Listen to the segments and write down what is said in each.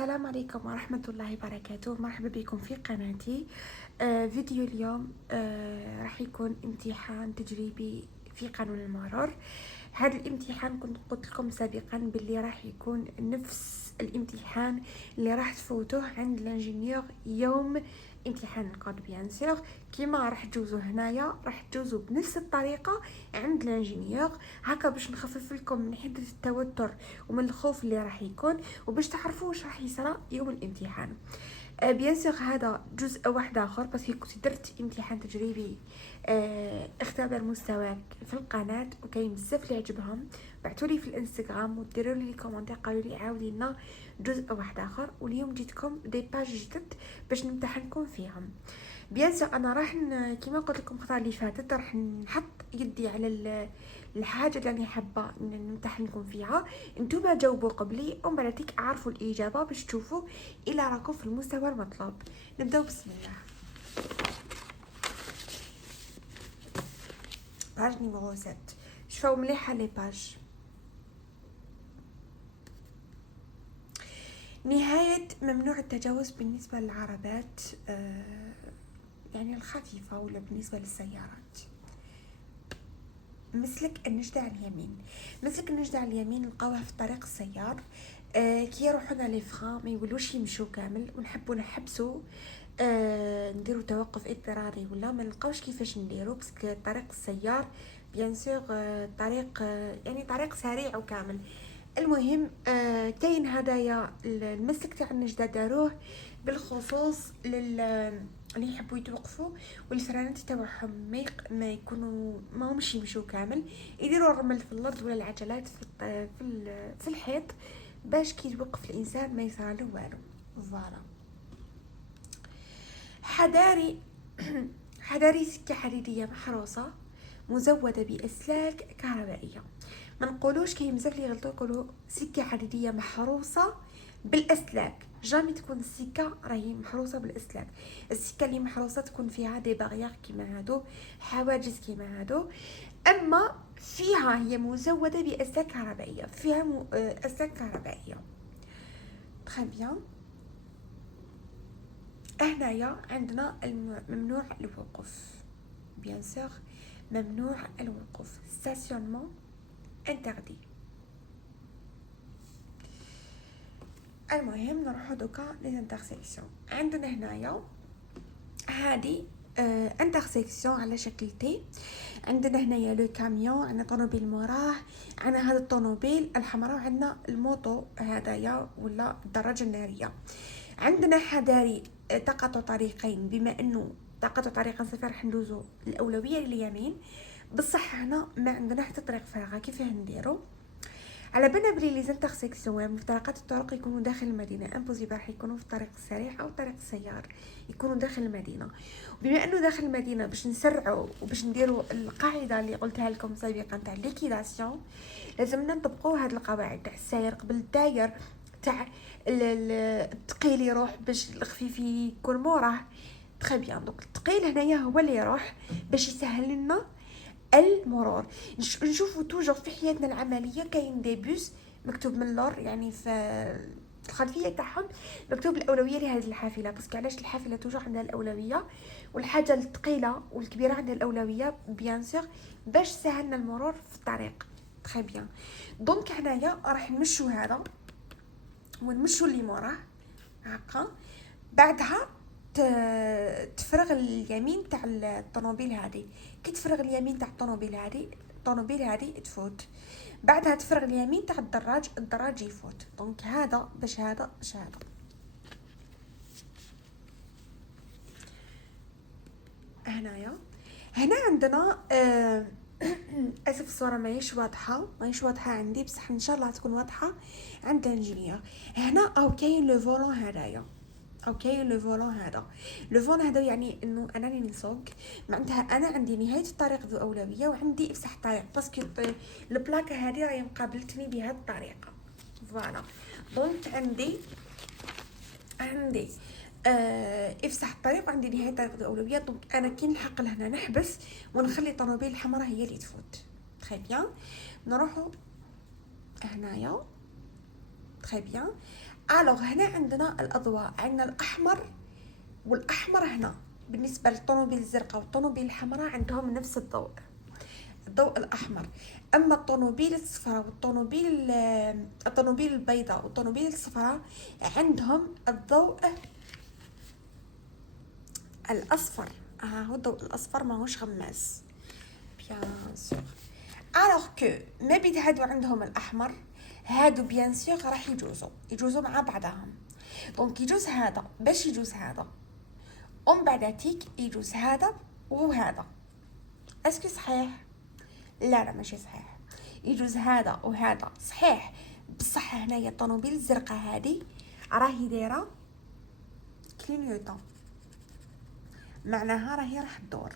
السلام عليكم ورحمة الله وبركاته. مرحبا بكم في قناتي. فيديو اليوم راح يكون امتحان تجريبي في قانون المرور. هذا الامتحان كنت قلت لكم سابقا باللي راح يكون نفس الامتحان اللي راح تفوتوه عند الانجينيور يوم امتحان الكود بيان سور. كيما راح تجوزوا هنايا راح تجوزوا بنفس الطريقه عند الانجينيور، هكا باش نخفف لكم من حده التوتر ومن الخوف اللي راح يكون، وباش تعرفوا واش راح يصرى يوم الامتحان. بيان سور هذا جزء واحد اخر، بس هي كنت درت امتحان تجريبي اختبر مستواك في القناه، وكاين بزاف اللي عجبهم بعثولي في الانستغرام وديروا لي كومونتير قالوا لي عاودي لنا جزء واحد اخر، واليوم جيتكم دي باج جدد باش نمتحنكم فيهم. بيان سور انا راح كيما قلت لكم الخطره اللي فاتت راح نحط يدي على الحاجه اللي انا حابه نمتحنكم فيها، انتوما جاوبوا قبلي ومن بعد اعرفوا الاجابه باش تشوفوا الى راكم في المستوى المطلوب. نبداو بسم الله. باج نيميرو 7، شوفوا مليحه لي باج. نهايه ممنوع التجاوز بالنسبه للعربات يعني الخفيفه ولا بالنسبه للسيارات. مسلك النجدة على اليمين، مسلك النجدة على اليمين نلقاوها في طريق السيار. كي يروحونا لي فران ما يولوش يمشوا كامل ونحبوا نحبسوا، نديروا توقف اضطراري ولا ما نلقاوش كيفاش نديروا، باسكو طريق السيار بيان سور طريق يعني طريق سريع وكامل. المهم كاين هدايا المسلك تاع النجدة داروه بالخصوص اللي يحبوا يتوقفوا والفرانات تاعهم ما يكونوا ما همش يمشوا كامل، يديروا الرمل في الارض ولا العجلات في الحيط باش كي يوقف الانسان ما يصرالو والو. فوالا. حذاري حذاري سكه حديديه محروسه مزوده باسلاك كهربائيه. ما نقولوش كاين بزاف اللي يغلطوا يقولوا سكه حديديه محروسه بالاسلاك، جامي تكون السكه راهي محروسه بالاسلاك. السكه اللي محروسه تكون فيها دي باغيير كيما هادو، حواجز كيما هادو، اما فيها هي مزوده باسلاك كهربائيه، فيها اسلاك كهربائيه. تري بيان. هنايا عندنا ممنوع الوقوف، بيان سور ممنوع الوقوف، ستاسيونمون انتردي. المهم نروحو دوكا للانترسيكسيون. عندنا هنايا هادي انترسيكسيون على شكل تي. عندنا هنايا لو كاميون، عندنا طوموبيل موراه، عندنا هذا الطوموبيل الحمراء، وعندنا الموطو هدايا ولا الدراجه الناريه. عندنا حذاري تقاطع طريقين، بما انه تقاطع طريقين صفر راح ندوزو الاولويه لليمين، بصح هنا ما عندنا حتى طريق فارغه. كيف نديرو؟ على بالنا بلي لي زانترسيكسيون مفترقات الطرق يكونوا داخل المدينه، امبوزيبل راح يكونوا في الطريق السريع او طريق السيار يكونوا داخل المدينه. وبما انه داخل المدينه باش نسرعوا وباش نديروا القاعده اللي قلتها لكم سابقا تاع ليكيداسيون، لازمنا نطبقوا هذه القواعد تاع الساير قبل الداير، تاع الثقيل يروح باش الخفيف يكون موراه. تري بيان. دونك الثقيل هنايا هو اللي يروح باش يسهل لنا المرور. نشوفوا توجور في حياتنا العمليه كاين دي بوس مكتوب من اللور، يعني في الخلفيه تاعهم مكتوب الاولويه لهذه الحافله، باسكو علاش الحافله توجور عندها الاولويه والحاجه الثقيله والكبيره عندها الاولويه بيان سور باش سهلنا المرور في الطريق. تري بيان. دونك هنايا راح نمشوا هذا ونمشوا اللي موراه هكا، بعدها تفرغ اليمين تاع الطوموبيل هذه. كي تفرغ اليمين تاع الطوموبيل هذه تفوت، بعدها تفرغ اليمين تاع الدراج يفوت. دونك هذا باش هذا باش هذا. هنا عندنا اسف الصوره ماهيش واضحه عندي، بصح ان شاء الله تكون واضحه عند الانجينيور. هنا او كاين لو فولون هدايا، او كاين لو فولون هذا. لو فولون هذا يعني انه انا اللي نسوق، معناتها انا عندي نهايه الطريق ذو اولويه وعندي افسح الطريق، باسكو البلاكه هذه راهي مقابلتني بهذه الطريقه. فوالا. دونك عندي افسح الطريق وعندي نهايه الطريق ذو اولويه. دونك انا كي نحق لهنا نحبس ونخلي الطوموبيل الحمراء هي اللي تفوت. تري بيان. نروحوا هنايا. تري بيان. الوغ هنا عندنا الاضواء، عندنا الاحمر والاحمر هنا بالنسبه للطوموبيل الزرقاء والطوموبيل الحمراء عندهم نفس الضوء، الضوء الاحمر. اما الطوموبيل الصفراء الطوموبيل البيضاء والطوموبيل الصفراء عندهم الضوء الاصفر. هو الضوء الاصفر ماهوش غماس بيان سور. الوغ كو ما بين هادو عندهم الاحمر، هادو بيان سور راح يجوزوا مع بعضهم. دونك يجوز هذا باش يجوز هذا، ومن بعد تيك يجوز هذا وهذا. اسكو صحيح؟ لا ماشي صحيح. يجوز هذا وهذا صحيح، بصح هنايا الطوموبيل الزرقاء هذه راهي دايره كلينيوطون، معناها راهي راح تدور،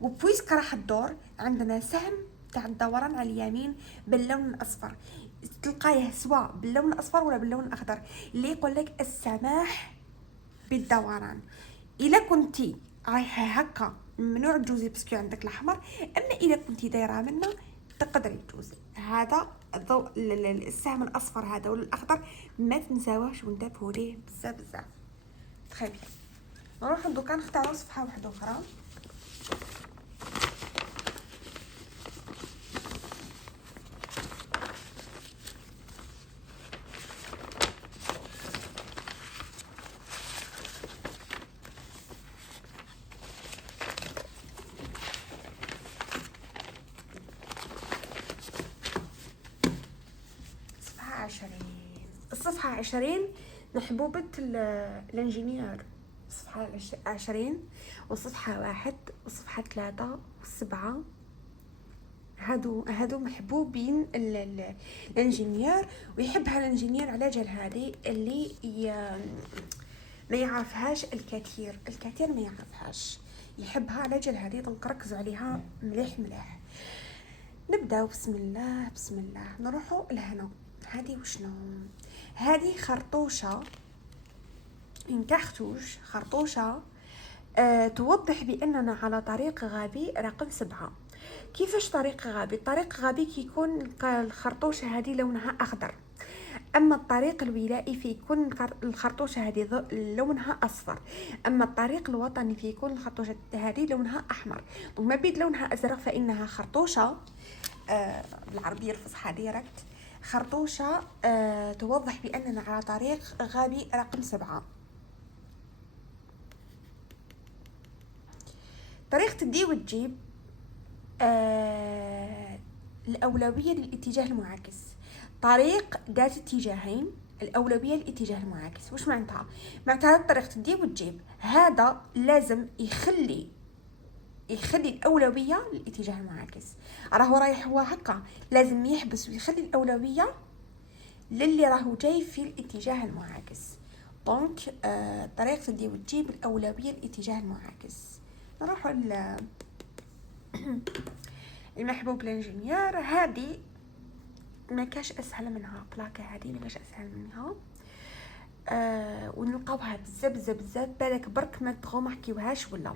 وبويسك راح تدور عندنا سهم تاع الدوران على اليمين باللون الاصفر، تلقايه سواء باللون الاصفر ولا باللون الاخضر اللي يقول لك السماح بالدوران. الا كنتي رايحه هكا ممنوع تجوزي باسكو عندك الاحمر، اما اذا كنتي دايره منه تقدري تجوزي. هذا الضوء السهم الاصفر هذا ولا الاخضر ما تنساوهش وانتبهوا ليه بزاف بزاف. تخي بيان. نروح دوكا نختاروا صفحه واحده اخرى. الصفحة 20 محبوبة الانجينير، الصفحة 20 والصفحة 1 والصفحة 3 و7 هادو محبوبين الانجينير، ويحبها الانجينير على جال هذه اللي ما يعرفهاش الكثير ما يعرفهاش، يحبها على جال هذه. دونك ركزوا عليها مليح. نبداو بسم الله نروحوا لهنا. هذه وشنو؟ هذه خرطوشة، ان كارتوش خرطوشة توضح بأننا على طريق غابي رقم 7. كيفاش طريق غابي؟ الطريق غابي كيكون الخرطوشة هذه لونها أخضر، أما الطريق الولائي فيكون الخرطوشة هذه لونها أصفر، أما الطريق الوطني فيكون الخرطوشة هذه لونها أحمر. وما بين لونها أزرق فإنها خرطوشة بالعربية الفصحى ديركت، خرطوشة توضح بأننا على طريق غابي رقم 7. طريقة تدي وتجيب الأولوية للاتجاه المعاكس. طريق ذات اتجاهين الأولوية للاتجاه المعاكس. وش معناتها؟ معناتها الطريق تدي وتجيب هذا لازم يخلي الأولوية للاتجاه المعاكس. راهو رايح هو هكا، لازم يحبس ويخلي الأولوية للي راهو جاي في الاتجاه المعاكس. دونك طريقة تدي وتجيب الأولوية للاتجاه المعاكس. نروحوا المحبوب الانجينير. هذه ما كاش اسهل منها، بلاكه هذه ما كاش اسهل منها. ونلقاوها بزاف بالك برك ما تغو ما حكيوهاش ولا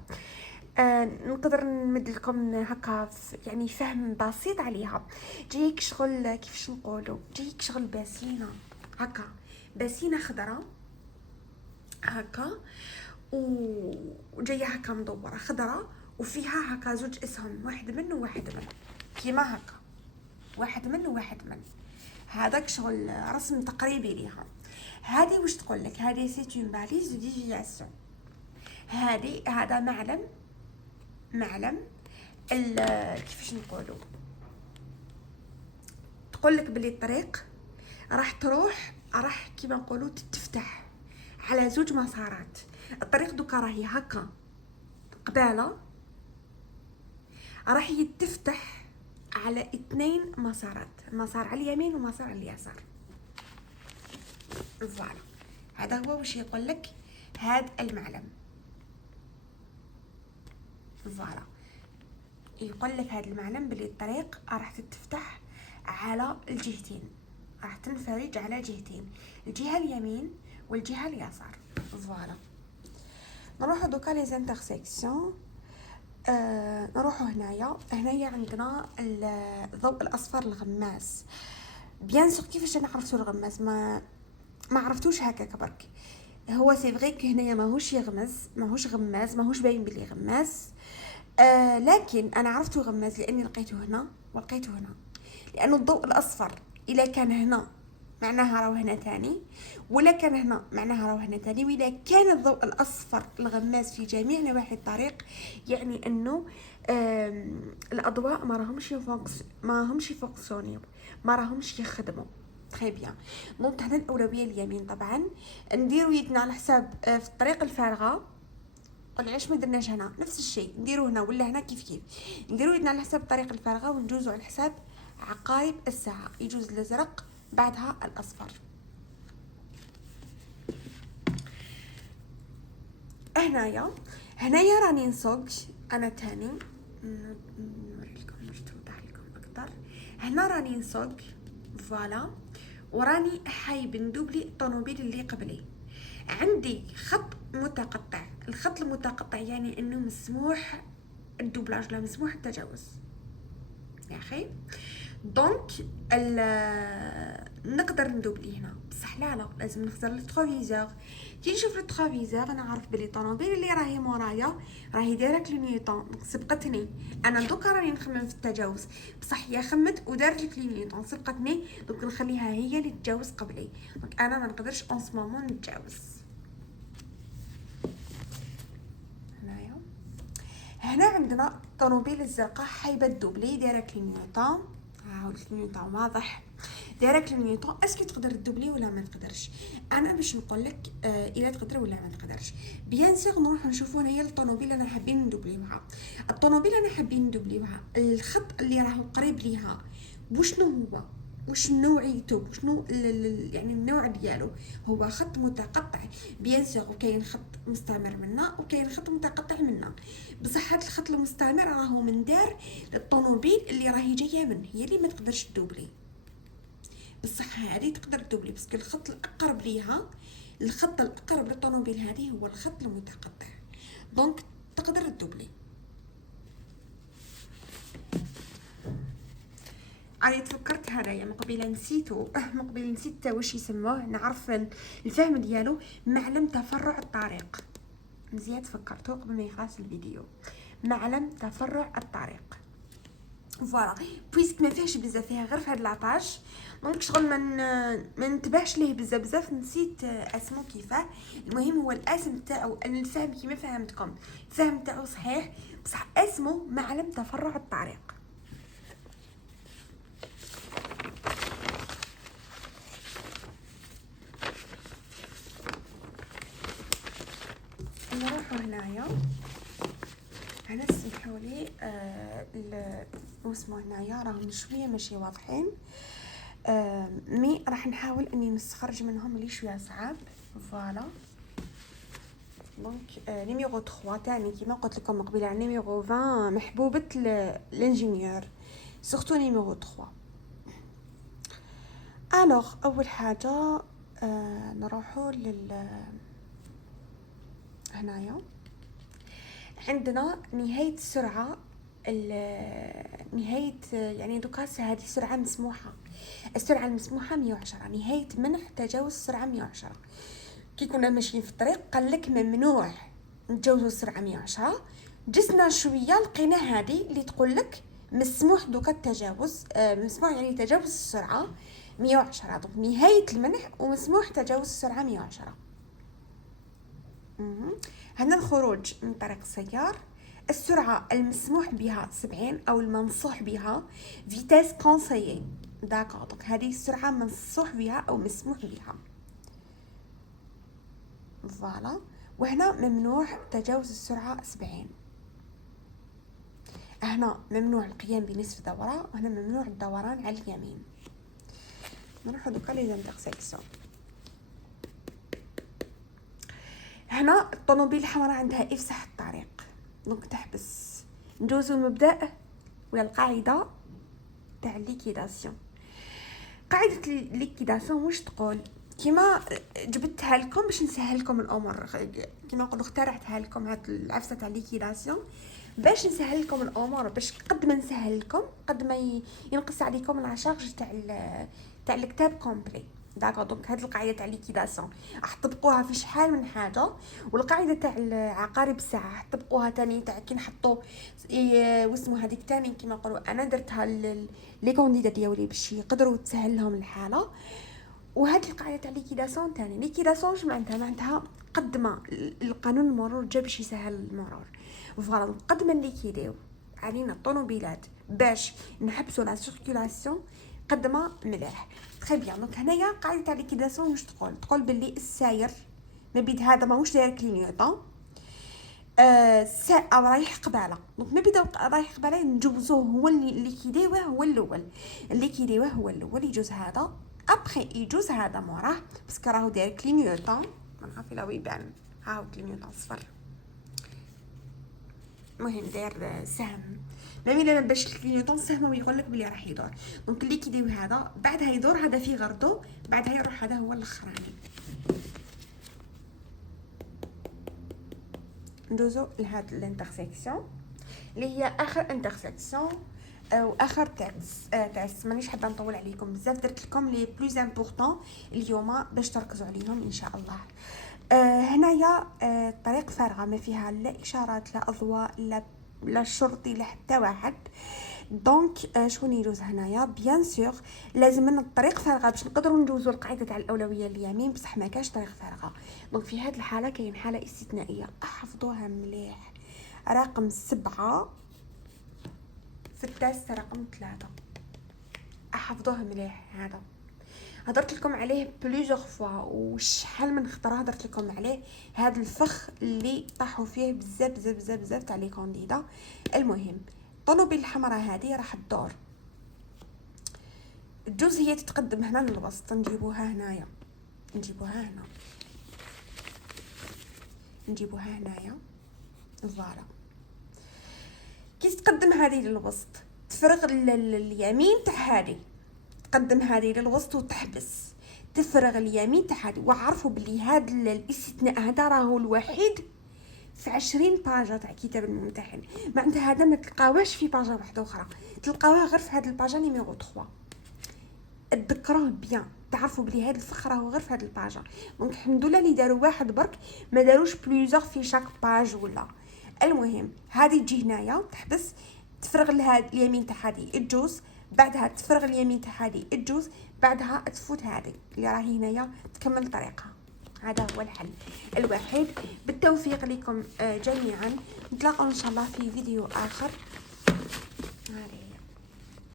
نقدر نمد لكم هكا يعني فهم بسيط عليها. جايك شغل كيفاش نقولوا، جايك شغل باسينه هكا، باسينه خضراء هكا وجايه هكا مدوره خضراء وفيها هكا زوج اسهم، واحد من وواحد من، كيما هكا واحد من هذاك شغل رسم تقريبي ليها. هذه واش تقول لك؟ هذه سي اون باليز دو ديفياسيون. هذا معلم كيفاش نقولوا، تقول لك بلي الطريق راح كيما نقولوا تفتح على زوج مسارات. الطريق دوكا راهي هكا قباله، راح يتفتح على 2 مسارات، مسار على اليمين ومسار على اليسار. فوالا هذا هو واش يقول لك هذا المعلم. فوالا يقول لك هذا المعلم بلي الطريق راح تتفتح على الجهتين، راح تنفرج على جهتين، الجهه اليمين والجهه اليسار. فوالا نروحو دوكا لي زانترسيكسيون. نروحو هنايا عندنا الضوء الاصفر الغماس. بيان سور كيفاش نعرفوا الغماس؟ ما ما عرفتوش هكاك برك. هو سي فغيك هنايا ماهوش يغمز، ماهوش غماز، ماهوش باين بلي غماز. لكن انا عرفته غماز لاني لقيته هنا ولقيته هنا، لانه الضوء الاصفر اذا كان هنا معناها راهو هنا تاني، ولا كان هنا معناها راهو هنا تاني. واذا كان الضوء الاصفر الغماز في جميع نواحي الطريق يعني انه الاضواء ما همش فونكسيونيو، ما راهمش يخدموا تري بيان. دونك هنا الاولويه اليمين طبعا. نديرو يدنا على حساب في الطريق الفارغه. علاش ما درناش هنا نفس الشيء نديرو هنا ولا هنا كيف كيف. نديرو يدنا على حساب الطريق الفارغه ونجوزو على حساب عقارب الساعه، يجوز الازرق بعدها الاصفر. هنايا راني نسوق انا تاني، نوريلكم باش توضح لكم اكثر. هنا راني نسوق فوالا، وراني حايب ندوبلي الطوموبيل اللي قبلي. عندي خط متقطع، الخط المتقطع يعني انه مسموح الدوبلاج، لا مسموح التجاوز يا اخي. دونك نقدر ندوبلي هنا، بصح لا لازم نختار التروفيزور. كي نشوف التروفيزور انا عارف بلي الطوموبيل اللي راهي مورايا راهي دايره كلينيطون سبقتني. انا دوكا راني نخمم في التجاوز، بصح هي خمت ودارت الكلينيطون سبقتني، دونك نخليها هي اللي تجاوز قبلي. دونك انا ما نقدرش اون سو مومون نتجاوز. هنا عندنا الطوموبيل الزرقاء حايبه الدوبلي دايره كلينيطون. هاو الكلينيطون واضح دايره كلينيطون. اسكو تقدر تدوبلي ولا ما تقدرش؟ انا باش نقول لك الا تقدر ولا ما تقدرش. بيان سيغ نروح نشوفوا هي الطوموبيل انا حابين ندوبليوها. الطوموبيل انا حابين ندوبليوها الخط اللي راهو قريب ليها وشنو هو، وش نوعيته، وشنو يعني النوع ديالو. هو خط متقطع بيان سيغ، وكاين خط مستمر منا وكاين خط متقطع منا. بصح هاد الخط المستمر راهو من دار للطوموبيل اللي راهي جايه منه، هي اللي ما تقدرش تدوبلي. بصح هذه تقدر تدوبلي باسكو الخط الاقرب ليها، الخط الاقرب للطوموبيل هذه هو الخط المتقطع، دونك تقدر تدوبلي. انا تفكرت هنايا مقبله نسيتو مقبله نسيت واش يسموه، نعرف الفهم ديالو معلم تفرع الطريق. مزيان تفكرتو قبل ما يخلص الفيديو، معلم تفرع الطريق فوالا. بويسك ما فيهش بزاف، فيها غير في هاد لاطاج، دونك شغل ما نتبهش ليه بزاف نسيت اسمو كيفاه. المهم هو الاسم تاعو الفهم كيما فهمتكم، الفهم تاعو صحيح، بصح اسمه معلم تفرع الطريق. نروحو هنايا. انا سمحوا لي اسمو هنايا راهم شويه ماشي واضحين، مي راح نحاول اني نستخرج منهم اللي شويه صعاب. فوالا دونك نيميرو 3 تاني كيما قلت لكم قبيله عن نيميرو 20 محبوبه الانجينيور، سورتو نيميرو 3. الوغ اول حاجه نروحو هنايا. عندنا نهايه السرعه، نهايه يعني دوكا هذه السرعه مسموحه، السرعه المسموحه 110، نهايه منح تجاوز السرعه 110. كي كنا ماشيين في الطريق قال لك ممنوع نتجاوزوا السرعه 110، جسنا شويه لقينا هذه اللي تقول لك مسموح دوكا التجاوز، مسموح يعني تجاوز السرعه 110، دونك نهايه المنح ومسموح تجاوز السرعه 110. هنا الخروج من طريق السيار، السرعة المسموح بها 70 أو المنصوح بها فيتاس كونسيي. داكور، دونك هذه السرعة منصوح بها أو مسموح بها فوالا. وهنا ممنوع تجاوز السرعة 70. هنا ممنوع القيام بنصف دورة، وهنا ممنوع الدوران على اليمين. نروحو دوكا لي زانترسيكسيون. هنا الطوموبيل الحمراء عندها افسح الطريق، دونك تحبس. ندوزو المبدأ ولا القاعدة تاع الليكيداسيون. قاعدة الليكيداسيون واش تقول؟ كيما جبتها لكم باش نسهل لكم الامور، كيما نقولوا اخترعتها لكم هاد العفسه تاع الليكيداسيون باش نسهل لكم الامور، باش قد ما نسهل لكم قد ما ينقص عليكم العشاق تاع الكتاب كومبلي. داكوغ. دونك هاد القاعده تاع ليكيداسيون راح تطبقوها في شحال من حاجه، والقاعده تاع عقارب الساعه راح تطبقوها تاني تاع كي نحطوا واسمو هذيك تاني كيما نقولوا انا درتها لي كونديدا ديالي باش يقدروا تسهل لهم الحاله. وهاد القاعده تاع ليكيداسيون تاني، ليكيداسيون واش معناتها قد ما القانون المرور جا باش يسهل المرور، فوالا قد ما ليكيديو علينا الطوموبيلات باش نحبسوا لا سيركولاسيون قد ما مليح. تري بيان. دونك هنايا قاعده تاع ليكيداسيون واش تقول باللي الساير ما بيد هذا ماهوش داير كلينيوطون السائق رايح قباله. دونك ما بدا رايح قباله نجوزوه هو اللي كيديوه هو الاول، اللي كيديوه هو الاول يجوز هذا ابخي يجوز هذا موراه باسكو راهو داير كلينيوطون. ما نعرف الا يبان هاو كلينيوطون صفر، المهم داير سهم ما ميلا باش الكلينيوطون سهم ويقول لك بلي راح يدور. دونك اللي كيديو هذا بعدها يدور هذا في غردو، بعدها يروح هذا هو الاخراني. ندوزو لهاد الانترسيكسيون اللي هي اخر انترسيكسيون او اخر تاس مانيش حابه نطول عليكم بزاف، درت لكم لي بلوز امبورطون اليوم باش تركزوا عليهم ان شاء الله. هنايا طريق فارغه ما فيها لا اشارات لا اضواء لا شرطي لا حتى واحد. دونك شكون يجوز هنايا؟ بيان سور لازم من الطريق فارغه باش نقدروا نجوزوا القاعده تاع الاولويه اليمين، بصح ما كاش طريق فارغه. دونك في هذه الحاله كاين حاله استثنائيه احفظوها مليح، رقم 7 في التاس رقم 3 احفظوه مليح. هذا هضرت لكم عليه بليزيغ فوا وشحال من خطره هضرت لكم عليه، هذا الفخ اللي طاحوا فيه بزاف بزاف بزاف بزاف تاع لي كانديدا. المهم الطوموبيل الحمراء هذه راح تدور الجوز هي تتقدم هنا للوسط، نجيبوها هنايا فوالا. كي تقدم هذه للوسط تفرغ اليمين تاع هذه، تقدم هذه للوسط وتحبس، تفرغ اليمين تاع هذه. وعرفوا بلي هذا الاستثناء هذا راهو الوحيد في 20 باجه تاع كتاب الممتحن، معناتها هذا ما تلقاوهش في باجه واحده اخرى، تلقاوها غير في هذه الباجه نيميرو 3. تذكروه بيان، تعرفوا بلي هذا الفخ راهو غير في هذه الباجه. دونك الحمد لله اللي داروا واحد برك ما داروش بليزيغ في شاك باج ولا. المهم هذه تجي هنايا تحبس، تفرغ لها اليمين تاع هذه الجوز، بعدها تفرغ اليمين تاع هذه الجوز، بعدها تفوت هذه اللي راهي هنايا تكمل طريقها. هذا هو الحل الوحيد. بالتوفيق لكم جميعا، نتلاقاو ان شاء الله في فيديو اخر.